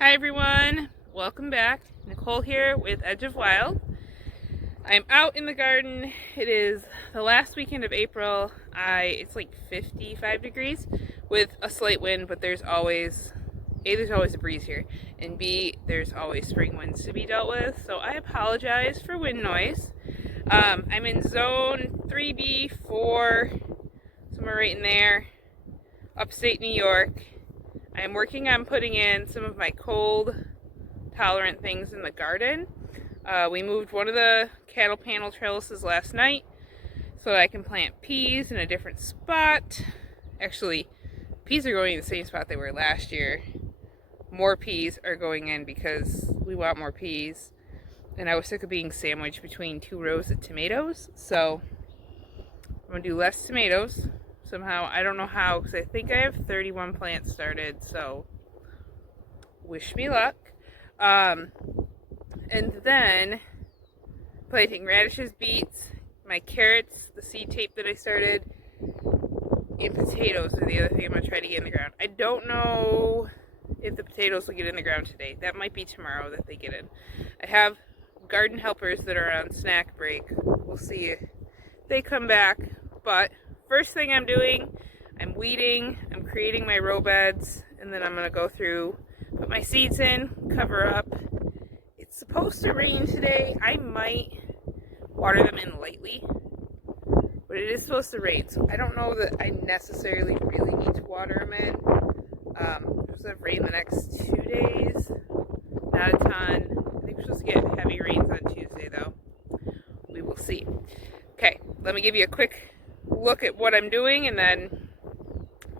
Hi everyone, welcome back. Nicole here with Edge of Wild. I'm out in the garden. It is the last weekend of April. It's like 55 degrees with a slight wind, but there's always a breeze here, and B, there's always spring winds to be dealt with. So I apologize for wind noise. I'm in zone 3B, 4, somewhere right in there, upstate New York. I'm working on putting in some of my cold tolerant things in the garden. We moved one of the cattle panel trellises last night so that I can plant peas in a different spot. Actually, peas are going in the same spot they were last year. More peas are going in because we want more peas. And I was sick of being sandwiched between 2 rows of tomatoes. So I'm going to do less tomatoes. Somehow, I don't know how, because I think I have 31 plants started. So wish me luck. And then planting radishes, beets, my carrots, the seed tape that I started, and potatoes are the other thing I'm going to try to get in the ground. I don't know if the potatoes will get in the ground today. That might be tomorrow that they get in. I have garden helpers that are on snack break. We'll see if they come back. But first thing I'm doing, I'm weeding, I'm creating my row beds, and then I'm going to go through, put my seeds in, cover up. It's supposed to rain today. I might water them in lightly, but it is supposed to rain, so I don't know that I necessarily really need to water them in. There's going to rain the next 2 days, not a ton. I think we're supposed to get heavy rains on Tuesday, though. We will see. Okay, let me give you a quick look at what I'm doing and then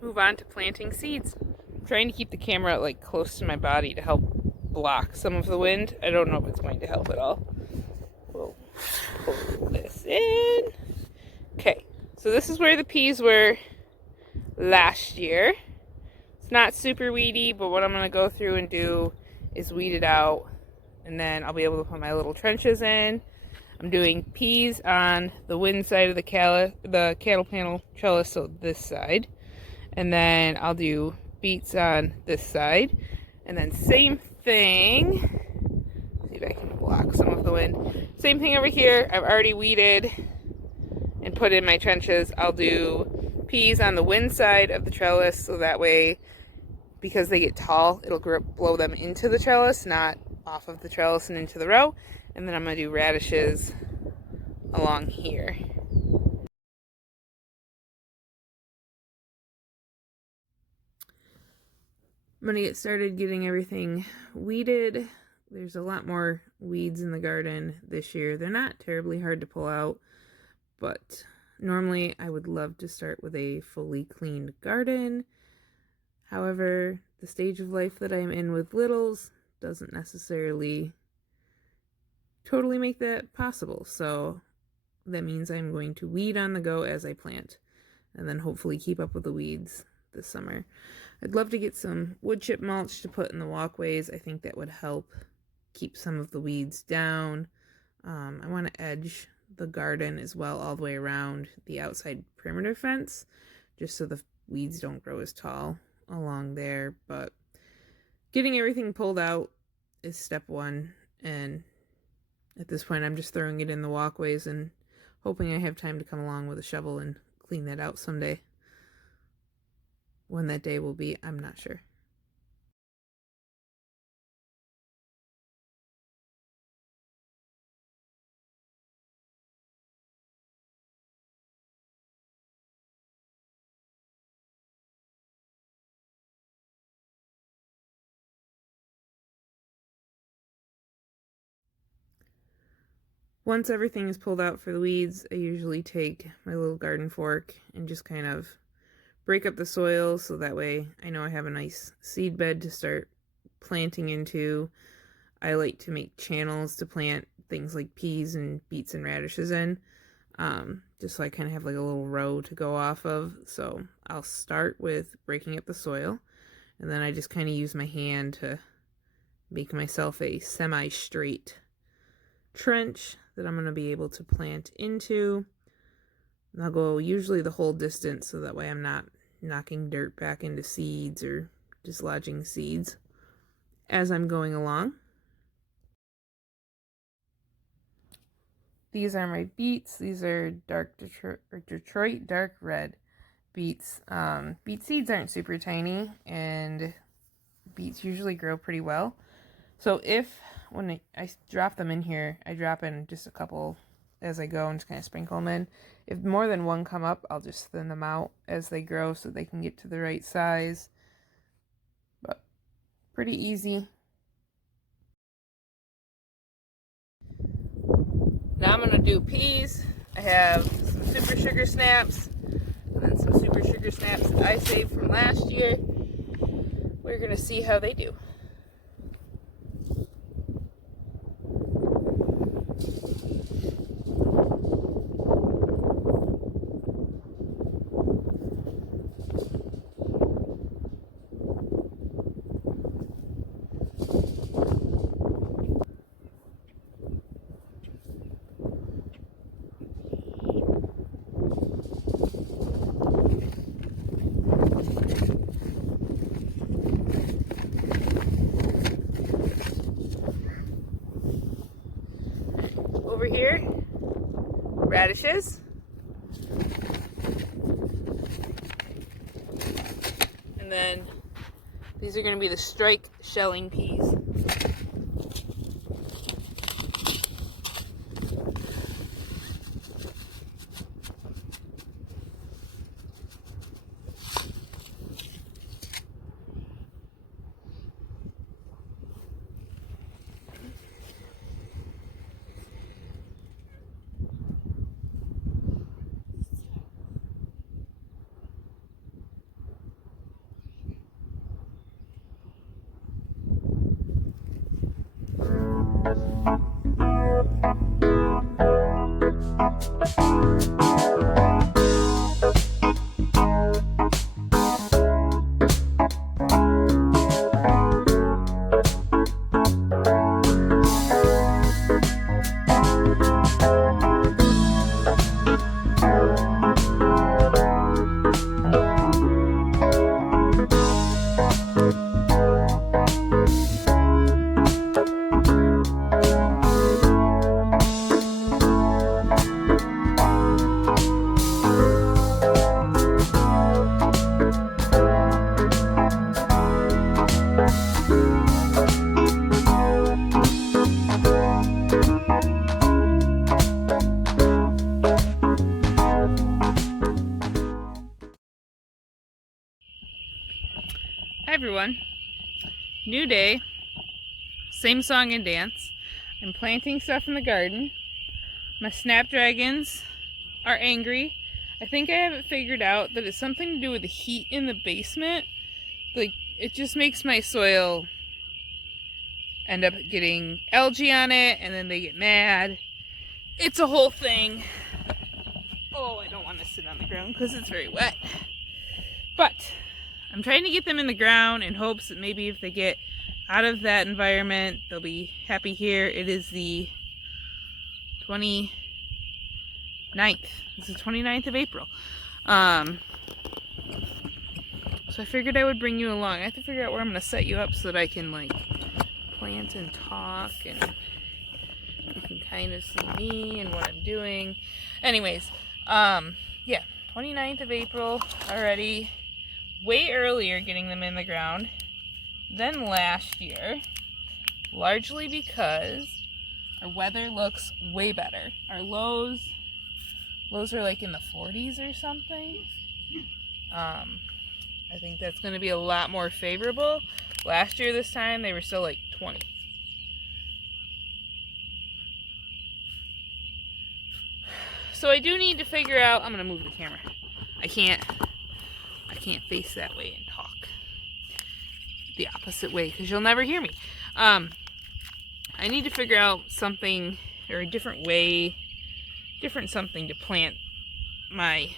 move on to planting seeds. I'm trying to keep the camera like close to my body to help block some of the wind. I don't know if it's going to help at all. We'll pull this in. Okay, so this is where the peas were last year. It's not super weedy, but what I'm going to go through and do is weed it out, and then I'll be able to put my little trenches in. I'm doing peas on the wind side of the cattle panel trellis, so this side. And then I'll do beets on this side. And then same thing. See if I can block some of the wind. Same thing over here. I've already weeded and put in my trenches. I'll do peas on the wind side of the trellis, so that way, because they get tall, it'll blow them into the trellis, not off of the trellis and into the row. And then I'm going to do radishes along here. I'm going to get started getting everything weeded. There's a lot more weeds in the garden this year. They're not terribly hard to pull out, but normally I would love to start with a fully cleaned garden. However, the stage of life that I'm in with littles doesn't necessarily totally make that possible. So that means I'm going to weed on the go as I plant, and then hopefully keep up with the weeds this summer. I'd love to get some wood chip mulch to put in the walkways. I think that would help keep some of the weeds down. I want to edge the garden as well all the way around the outside perimeter fence, just so the weeds don't grow as tall along there. But getting everything pulled out is step one, and at this point I'm just throwing it in the walkways and hoping I have time to come along with a shovel and clean that out someday. When that day will be, I'm not sure. Once everything is pulled out for the weeds, I usually take my little garden fork and just kind of break up the soil, so that way I know I have a nice seed bed to start planting into. I like to make channels to plant things like peas and beets and radishes in, just so I kind of have like a little row to go off of. So I'll start with breaking up the soil, and then I just kind of use my hand to make myself a semi-straight trench that I'm going to be able to plant into. And I'll go usually the whole distance, so that way I'm not knocking dirt back into seeds or dislodging seeds. as I'm going along. These are my beets. These are Detroit dark red beets. Beet seeds aren't super tiny, and beets usually grow pretty well. So when I drop them in here, I drop in just a couple as I go and just kind of sprinkle them in. If more than one come up, I'll just thin them out as they grow so they can get to the right size. But pretty easy. Now I'm going to do peas. I have some super sugar snaps and then some super sugar snaps that I saved from last year. We're going to see how they do. Over here, radishes. And then these are going to be the strike shelling peas. Hi everyone, new day, same song and dance. I'm planting stuff in the garden. My snapdragons are angry. I think I have it figured out that it's something to do with the heat in the basement. Like, it just makes my soil end up getting algae on it, and then they get mad. It's a whole thing. Oh, I don't want to sit on the ground because it's very wet. But I'm trying to get them in the ground in hopes that maybe if they get out of that environment, they'll be happy here. It is the 29th. It's the 29th of April. So I figured I would bring you along. I have to figure out where I'm going to set you up so that I can like plant and talk and you can kind of see me and what I'm doing. Anyways, yeah, 29th of April already. Way earlier getting them in the ground than last year, largely because our weather looks way better. Our lows are like in the 40s or something. I think that's going to be a lot more favorable. Last year this time they were still like 20. So I do need to figure out, I'm going to move the camera. I can't face that way and talk the opposite way because you'll never hear me. I need to figure out something or a different something to plant my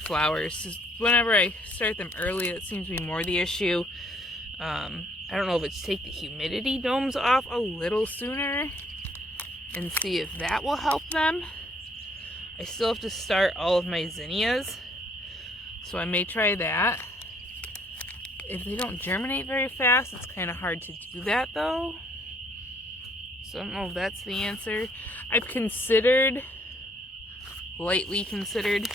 flowers. Whenever I start them early, that seems to be more the issue. I don't know if it's take the humidity domes off a little sooner and see if that will help them. I still have to start all of my zinnias, so I may try that. if they don't germinate very fast, it's kind of hard to do that though. So I don't know if that's the answer. I've lightly considered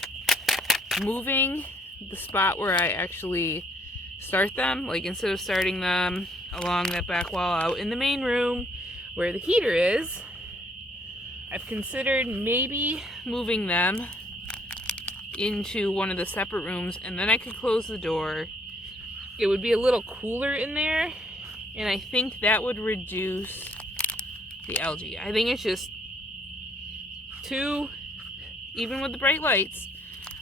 moving the spot where I actually start them. Like instead of starting them along that back wall out in the main room where the heater is, I've considered maybe moving them into one of the separate rooms, and then I could close the door. It would be a little cooler in there, and I think that would reduce the algae. I think it's just too, even with the bright lights,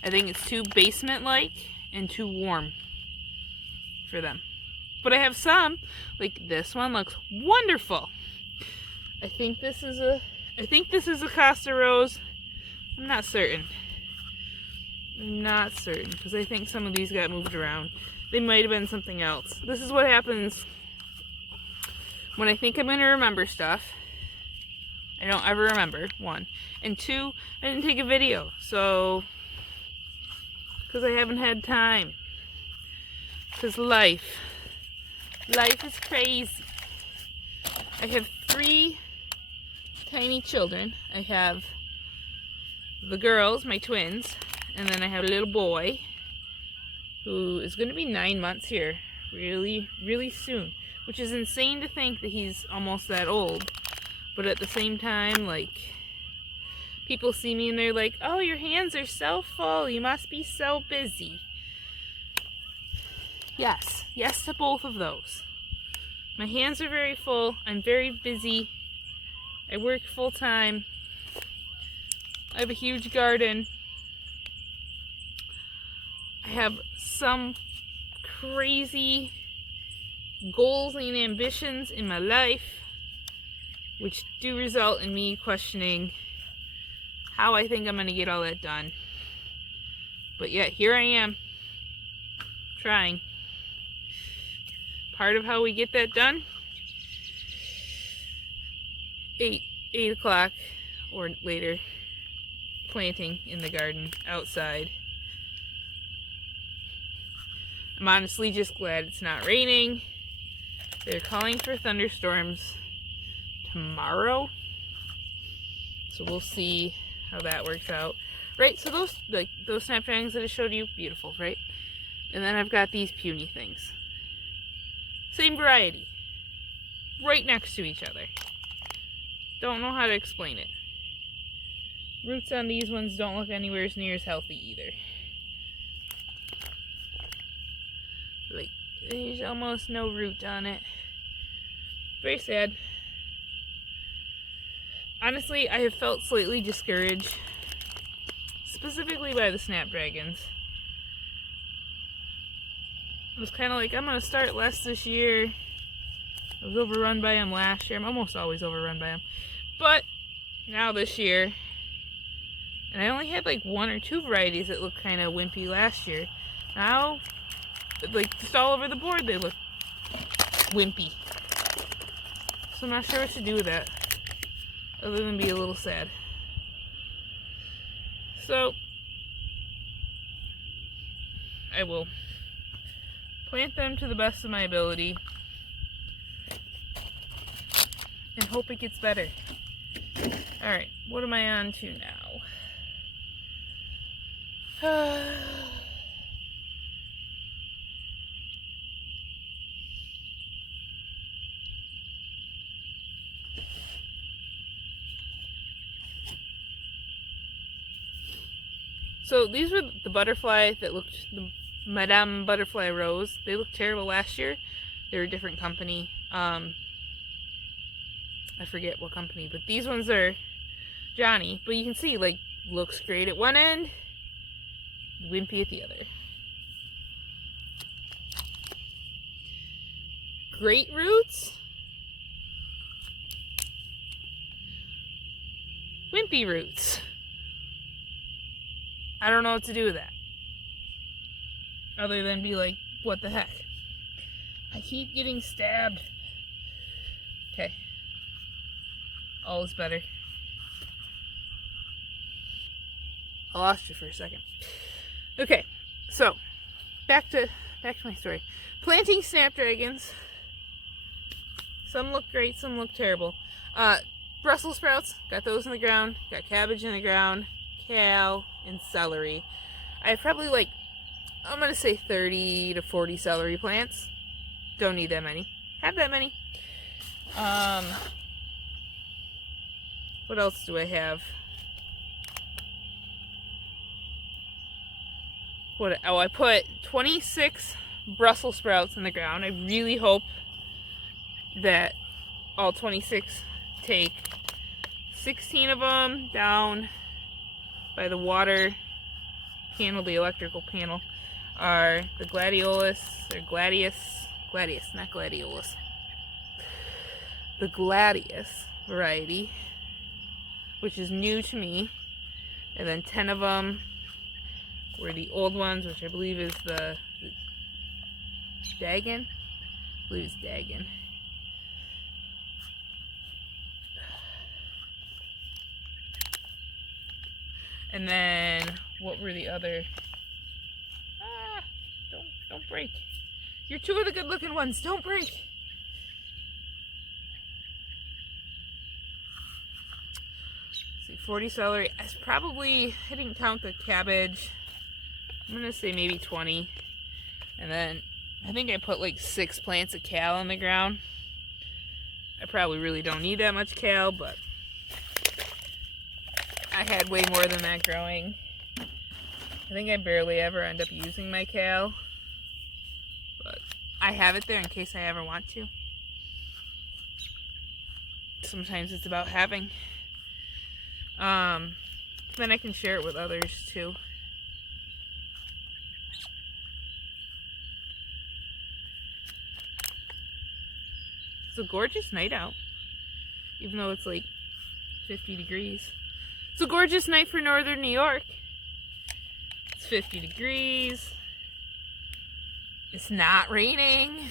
I think it's too basement-like and too warm for them. But I have some, like this one looks wonderful. I think this is a Costa Rose. I'm not certain. Because I think some of these got moved around. They might have been something else. This is what happens when I think I'm going to remember stuff. I don't ever remember, 1. And 2, I didn't take a video, so, because I haven't had time. Because life is crazy. I have 3 tiny children. I have the girls, my twins, and then I have a little boy who is going to be 9 months here really, really soon, which is insane to think that he's almost that old. But at the same time, like, people see me and they're like, oh, your hands are so full, you must be so busy. Yes to both of those. My hands are very full, I'm very busy, I work full time, I have a huge garden, I have some crazy goals and ambitions in my life, which do result in me questioning how I think I'm going to get all that done. But yet, here I am, trying. Part of how we get that done, 8 o'clock or later, planting in the garden outside. I'm honestly just glad it's not raining. They're calling for thunderstorms tomorrow, so we'll see how that works out. Right, so those snapdragons that I showed you, beautiful, right? And then I've got these puny things, same variety, right next to each other. Don't know how to explain it. Roots on these ones don't look anywhere near as healthy either. Like, there's almost no root on it. Very sad. Honestly, I have felt slightly discouraged, specifically by the snapdragons. I was kind of like, I'm going to start less this year. I was overrun by them last year. I'm almost always overrun by them. But now this year, and I only had like 1 or 2 varieties that looked kind of wimpy last year. Now, like, just all over the board they look wimpy. So I'm not sure what to do with that, other than be a little sad. So I will plant them to the best of my ability and hope it gets better. Alright, what am I on to now? So these were the butterfly that looked, the Madame Butterfly Rose. They looked terrible last year. They were a different company. I forget what company, but these ones are Johnny. But you can see, like, looks great at one end, wimpy at the other. Great roots, wimpy roots. I don't know what to do with that, other than be like, what the heck? I keep getting stabbed. Okay. All is better. I lost you for a second. Okay, so back to back to my story. Planting snapdragons. Some look great, some look terrible. Brussels sprouts, got those in the ground. Got cabbage in the ground, kale, and celery. I have probably like, I'm going to say 30 to 40 celery plants. Don't need that many. Have that many. What else do I have? I put 26 Brussels sprouts in the ground. I really hope that all 26 take. 16 of them down by the water panel, the electrical panel, are the gladiolus, or gladius, not gladiolus. The gladius variety, which is new to me. And then 10 of them were the old ones, which I believe is the Dagon. I believe it's Dagon. And then what were the other? Don't break. You're two of the good-looking ones. Don't break. Let's see, 40 celery. I didn't count the cabbage. I'm gonna say maybe 20. And then I think I put like 6 plants of kale on the ground. I probably really don't need that much kale, but I had way more than that growing. I think I barely ever end up using my kale, but I have it there in case I ever want to. Sometimes it's about having. Then I can share it with others too. It's a gorgeous night out, even though it's like 50 degrees. It's a gorgeous night for northern New York. It's 50 degrees. It's not raining.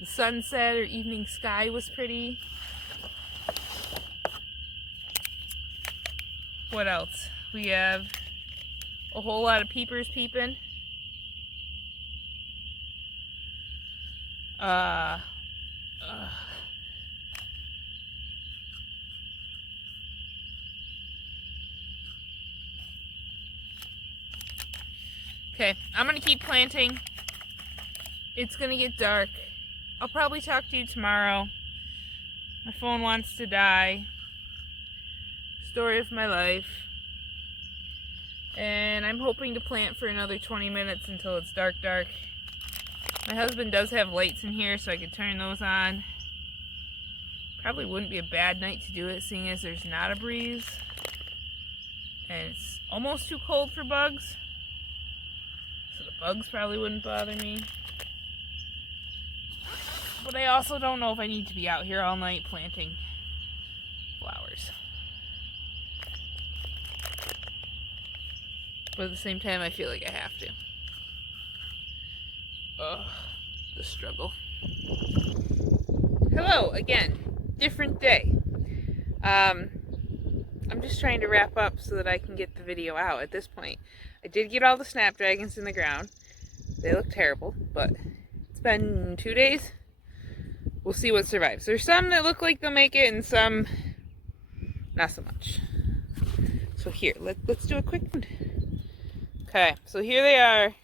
The sunset or evening sky was pretty. What else? We have a whole lot of peepers peeping. Okay, I'm gonna keep planting. It's gonna get dark. I'll probably talk to you tomorrow. My phone wants to die. Story of my life. And I'm hoping to plant for another 20 minutes until it's dark. My husband does have lights in here, so I could turn those on. Probably wouldn't be a bad night to do it, seeing as there's not a breeze. And it's almost too cold for bugs. So the bugs probably wouldn't bother me. But I also don't know if I need to be out here all night planting flowers. But at the same time, I feel like I have to. Ugh, the struggle. Hello again. Different day. I'm just trying to wrap up so that I can get the video out at this point. I did get all the snapdragons in the ground. They look terrible, but it's been 2 days. We'll see what survives. There's some that look like they'll make it and some not so much. So here, let's do a quick one. Okay, so here they are.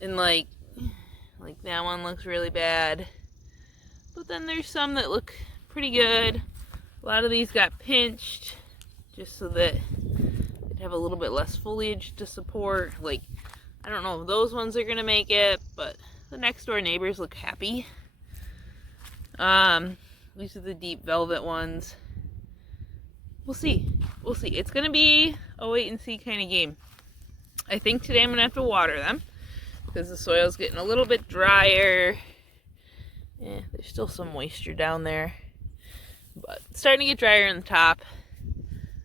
And like that one looks really bad. But then there's some that look pretty good. A lot of these got pinched just so that they'd have a little bit less foliage to support. Like, I don't know if those ones are gonna make it, but the next door neighbors look happy. These are the deep velvet ones. We'll see. We'll see. It's gonna be a wait and see kind of game. I think today I'm gonna have to water them because the soil's getting a little bit drier. Yeah, there's still some moisture down there, but it's starting to get drier in the top.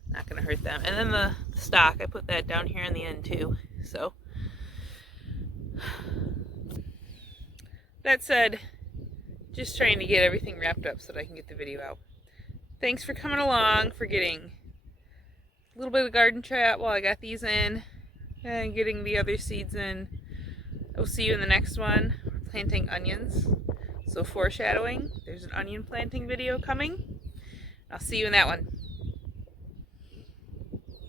Not gonna hurt them. And then the stock, I put that down here in the end too. So that said, just trying to get everything wrapped up so that I can get the video out. Thanks for coming along, for getting a little bit of garden chat while I got these in. and getting the other seeds in. I'll see you in the next one. We're planting onions. So foreshadowing, there's an onion planting video coming. I'll see you in that one.